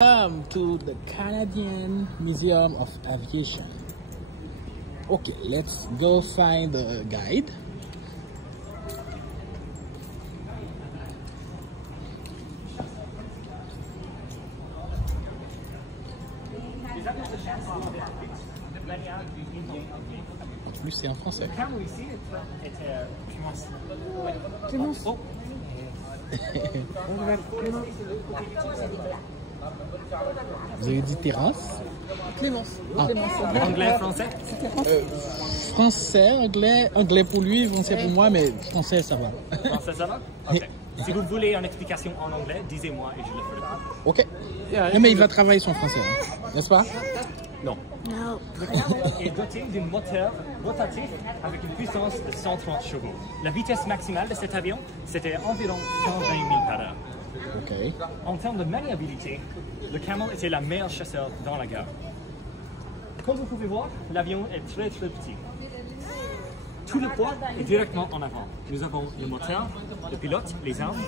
Welcome to the Canadian Museum of Aviation. Okay, let's go find the guide. En plus, c'est en français. Clémence. Vous avez dit Terence? Clémence. Ah. Clémence. Anglais, français? Français, anglais pour lui, français pour moi, mais français ça va. Français, ça va? Ok. Si vous voulez une explication en anglais, disez-moi et je le ferai. Ok. Non, mais il va travailler son français, hein, n'est-ce pas? Non. Non. Le Camel est doté d'un moteur rotatif avec une puissance de 130 chevaux. La vitesse maximale de cet avion, c'était environ 120 000 par heure. Ok. En termes de maniabilité, le Camel était la meilleure chasseur dans la gare. Comme vous pouvez voir, l'avion est très petit. Tout le poids est directement en avant. Nous avons le moteur, le pilote, les armes,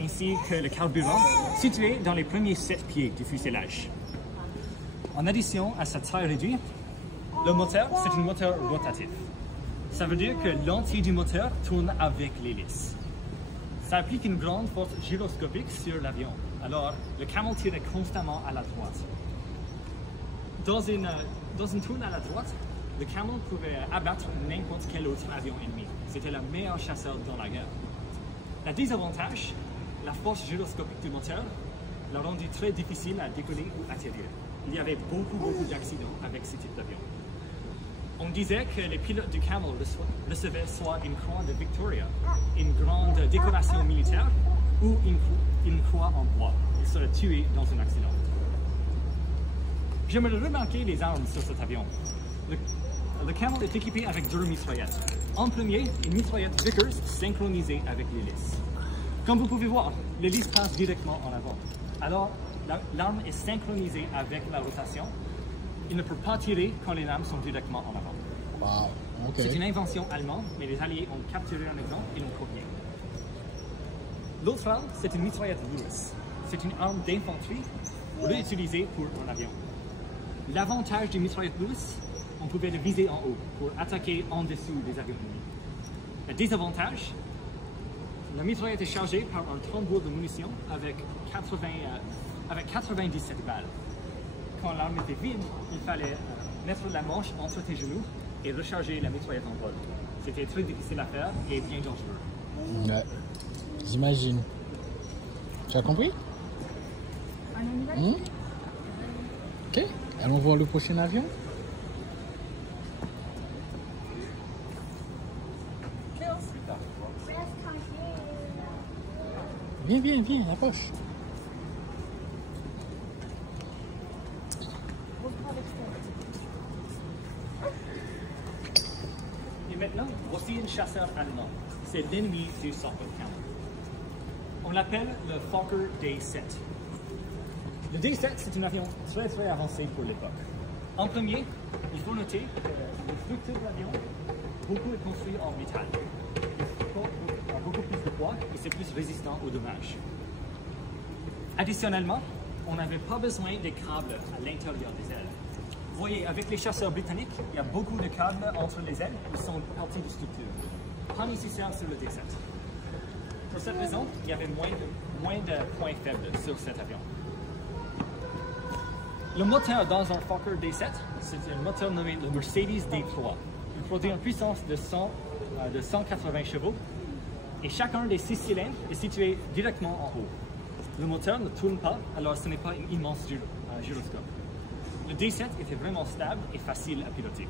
ainsi que le carburant situé dans les premiers 7 pieds du fuselage. En addition à sa taille réduite, le moteur, c'est un moteur rotatif. Ça veut dire que l'entier du moteur tourne avec l'hélice. Ça implique une grande force gyroscopique sur l'avion. Alors, le Camel tirait constamment à la droite. Dans une tourne à la droite, le Camel pouvait abattre n'importe quel autre avion ennemi. C'était le meilleur chasseur dans la guerre. Le désavantage, la force gyroscopique du moteur l'a rendu très difficile à décoller ou atterrir. Il y avait beaucoup d'accidents avec ce type d'avion. On disait que les pilotes du Camel recevaient soit une croix de Victoria, une grande décoration militaire ou une croix en bois. Ils seraient tués dans un accident. J'aimerais remarquer les armes sur cet avion. Le Camel est équipé avec 2 mitraillettes. En premier, une mitraillette Vickers synchronisée avec l'hélice. Comme vous pouvez voir, l'hélice passe directement en avant. Alors, l'arme est synchronisée avec la rotation. Il ne peut pas tirer quand les lames sont directement en avant. Wow. Ok. C'est une invention allemande, mais les Alliés ont capturé un exemple et l'ont copié. L'autre arme, c'est une mitraillette Lewis. C'est une arme d'infanterie réutilisée pour un avion. L'avantage du mitraillette Lewis, on pouvait le viser en haut pour attaquer en dessous des avions ennemis. Le désavantage, la mitraillette est chargée par un tambour de munitions avec 97 balles. Quand l'arme était vide, il fallait mettre la manche entre tes genoux et recharger la mitraillette en vol. C'était très difficile à faire et bien dangereux. Ouais. J'imagine. Tu as compris? Ok. Allons voir le prochain avion. Viens, approche. Et maintenant, voici un chasseur allemand. C'est l'ennemi du Soccer Camel. On l'appelle le Fokker D7. Le D7, c'est un avion très avancé pour l'époque. En premier, il faut noter que le structure de l'avion, beaucoup est construit en métal. Il a beaucoup plus de poids et c'est plus résistant aux dommages. Additionnellement, on n'avait pas besoin des câbles à l'intérieur des ailes. Vous voyez, avec les chasseurs britanniques, il y a beaucoup de câbles entre les ailes qui sont partie de structure. Pas nécessaire sur le D7. Pour cette raison, il y avait moins de points faibles sur cet avion. Le moteur dans un Fokker D7, c'est un moteur nommé le Mercedes D3. Il produit une puissance de 180 chevaux et chacun des 6 cylindres est situé directement en haut. Le moteur ne tourne pas, alors ce n'est pas un immense gyroscope. Le D7 était vraiment stable et facile à piloter.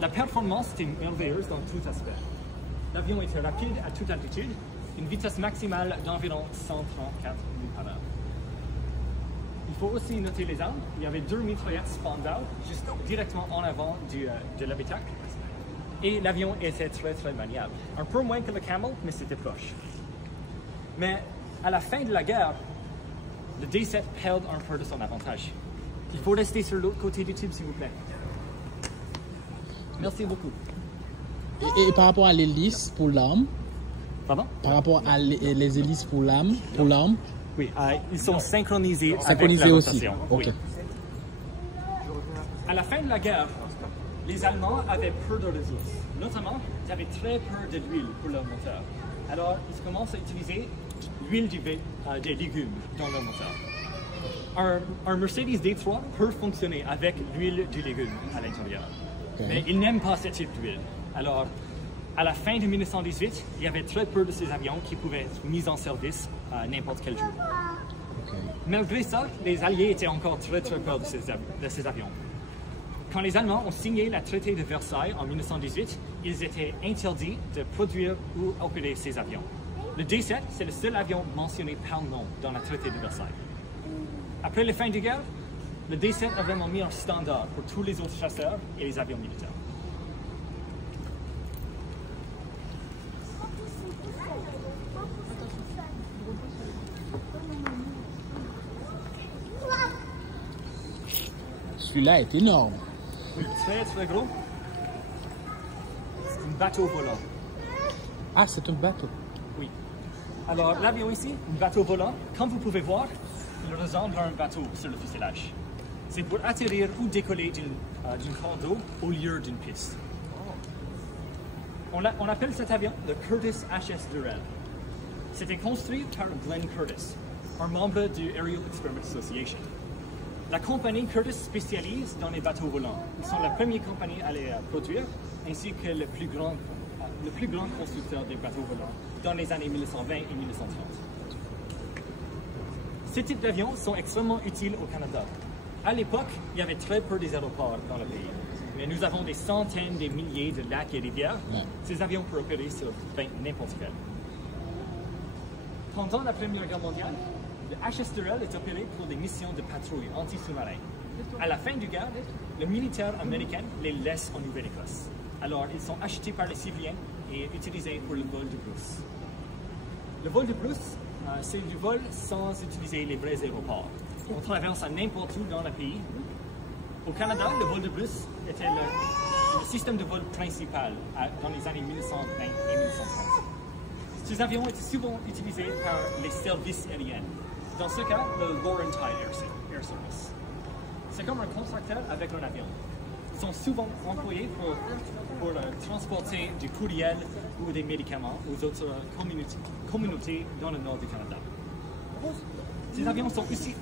La performance était merveilleuse dans tout aspect. L'avion était rapide à toute altitude, une vitesse maximale d'environ 134 000 par heure. Il faut aussi noter les armes. Il y avait 2 mitraillettes Spandau juste directement en avant de l'habitacle. Et l'avion était très maniable. Un peu moins que le Camel, mais c'était proche. Mais à la fin de la guerre, le D7 perd un peu de son avantage. Il faut rester sur l'autre côté du tube, s'il vous plaît. Merci beaucoup. Et par rapport à l'hélice pour l'arme, Pardon? par rapport à les hélices pour l'arme, Oui, ils sont synchronisés, Synchronisés avec la aussi. rotation. Ok. Oui. À la fin de la guerre, les Allemands avaient peur de ressources. Notamment, ils avaient très peur de l'huile pour leur moteur. Alors, ils commencent à utiliser l'huile des légumes dans leur moteur. Un Mercedes D3 peut fonctionner avec l'huile du légume à l'intérieur. Okay. Mais ils n'aiment pas ce type d'huile. Alors, à la fin de 1918, il y avait très peu de ces avions qui pouvaient être mis en service à n'importe quel jour. Okay. Malgré ça, les Alliés étaient encore très peur de ces avions. Quand les Allemands ont signé le traité de Versailles en 1918, ils étaient interdits de produire ou opérer ces avions. Le D-7, c'est le seul avion mentionné par nom dans le traité de Versailles. Après la fin de la guerre, le D-7 a vraiment mis un standard pour tous les autres chasseurs et les avions militaires. Celui-là est énorme. Oui, très gros. C'est un bateau volant. Ah, c'est un bateau. Oui. Alors, l'avion ici, un bateau volant, comme vous pouvez voir, il ressemble à un bateau sur le fuselage. C'est pour atterrir ou décoller d'une camp d'eau au lieu d'une piste. On appelle cet avion le Curtiss HS Durrell. C'était construit par Glenn Curtiss, un membre du Aerial Experiment Association. La compagnie Curtiss spécialise dans les bateaux volants. Ils sont la première compagnie à les produire, ainsi que le plus grand constructeur des bateaux volants dans les années 1920 et 1930. Ces types d'avions sont extrêmement utiles au Canada. À l'époque, il y avait très peu d'aéroports dans le pays, mais nous avons des centaines de milliers de lacs et rivières. Ces avions peuvent opérer sur n'importe quel. Pendant la Première Guerre mondiale, le HS Durrell est opéré pour des missions de patrouille anti-sous-marin. À la fin du guerre, les militaires américains les laissent en Nouvelle-Écosse. Alors, ils sont achetés par les civiliens et utilisés pour le vol de brousse. Le vol de brousse, c'est du vol sans utiliser les vrais aéroports. On traverse à n'importe où dans le pays. Au Canada, le vol de brousse était le système de vol principal dans les années 1920 et 1930. Ces avions étaient souvent utilisés par les services aériens. Dans ce cas, le Laurentide Air Service. C'est comme un contracteur avec un avion. Ils sont souvent employés pour transporter du courriel ou des médicaments aux autres communautés dans le nord du Canada. Ces avions sont aussi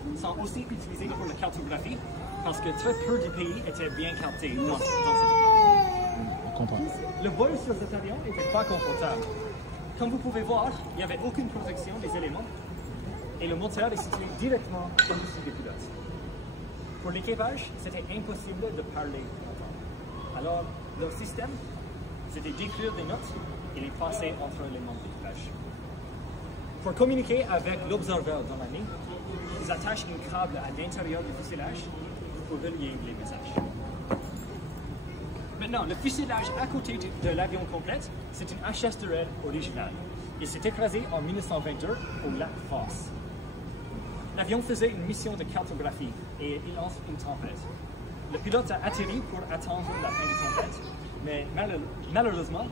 utilisés pour la cartographie parce que très peu de pays étaient bien captés dans cette époque. On comprend. Le vol sur cet avion n'était pas confortable. Comme vous pouvez voir, il n'y avait aucune protection des éléments et le moteur est situé directement au-dessus des pilotes. Pour l'équipage, c'était impossible de parler. Alors, leur système, c'était d'écrire des notes et les passer entre les membres d'équipage. Pour communiquer avec l'observeur dans la ligne, ils attachent un câble à l'intérieur du fuselage pour relier les messages. Maintenant, le fuselage à côté de l'avion complet, c'est une HS Durrell originale. Il s'est écrasé en 1922 au lac Foss. L'avion faisait une mission de cartographie et il lance une tempête. Le pilote a atterri pour attendre la fin du tempête, mais malheureusement,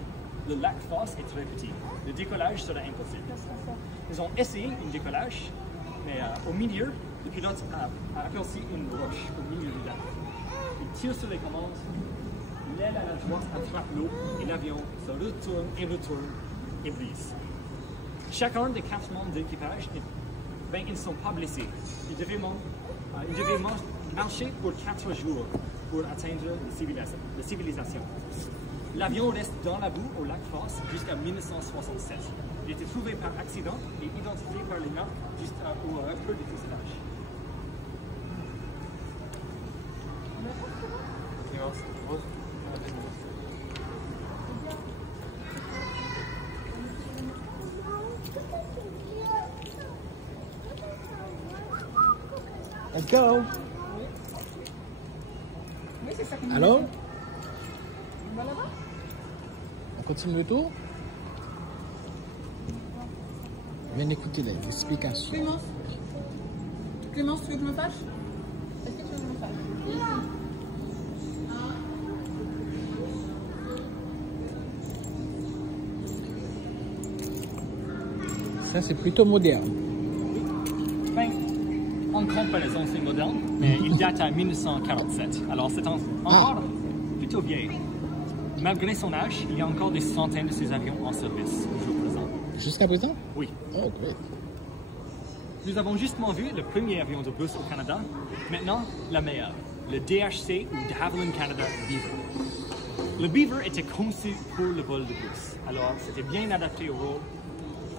le lac Foss est très petit. Le décollage sera impossible. Ils ont essayé un décollage, mais au milieu, le pilote a aperçu une roche au milieu du lac. Il tire sur les commandes, l'aile à la droite attrape l'eau et l'avion se retourne et brise. Chacun des 4 membres de l'équipage, ils ne sont pas blessés. Ils devaient marcher pour 4 jours pour atteindre la civilisation. L'avion reste dans la boue au lac Foss jusqu'à 1967. Il a été trouvé par accident et identifié par les marques juste au peu du fuselage. Let's go. Oui, c'est ça qu'on Alors, On va là-bas. on continue le tour. On vient d'écouter les explications. Clémence. Clémence, tu veux que je me fâche? Est-ce que tu veux que je me fâche? Ça, c'est plutôt moderne. comparaison, c'est moderne, mais il date à 1947. Alors c'est encore plutôt vieil. Malgré son âge, il y a encore des centaines de ces avions en service au jour présent. Jusqu'à présent? Oui. Oh, great. Nous avons justement vu le premier avion de bus au Canada. Maintenant, la meilleure, le DHC ou de Havilland Canada Beaver. Le Beaver était conçu pour le vol de bus, alors c'était bien adapté au rôle.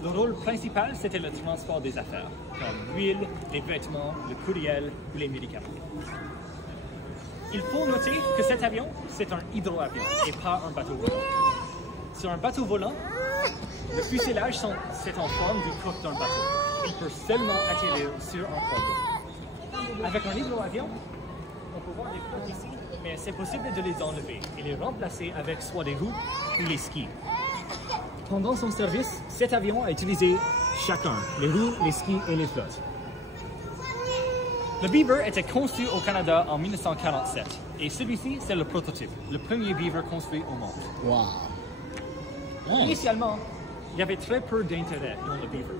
Le rôle principal, c'était le transport des affaires, comme l'huile, les vêtements, le courriel ou les médicaments. Il faut noter que cet avion, c'est un hydroavion et pas un bateau volant. Sur un bateau volant, le fuselage c'est en forme du coque d'un bateau. Il peut seulement atterrir sur un cargo. Avec un hydroavion, on peut voir les flottes ici, mais c'est possible de les enlever et les remplacer avec soit des roues ou les skis. Pendant son service, cet avion a utilisé chacun, les roues, les skis et les flottes. Le Beaver était conçu au Canada en 1947 et celui-ci, c'est le prototype, le premier Beaver construit au monde. Wow. Nice. Initialement, il y avait très peu d'intérêt dans le Beaver.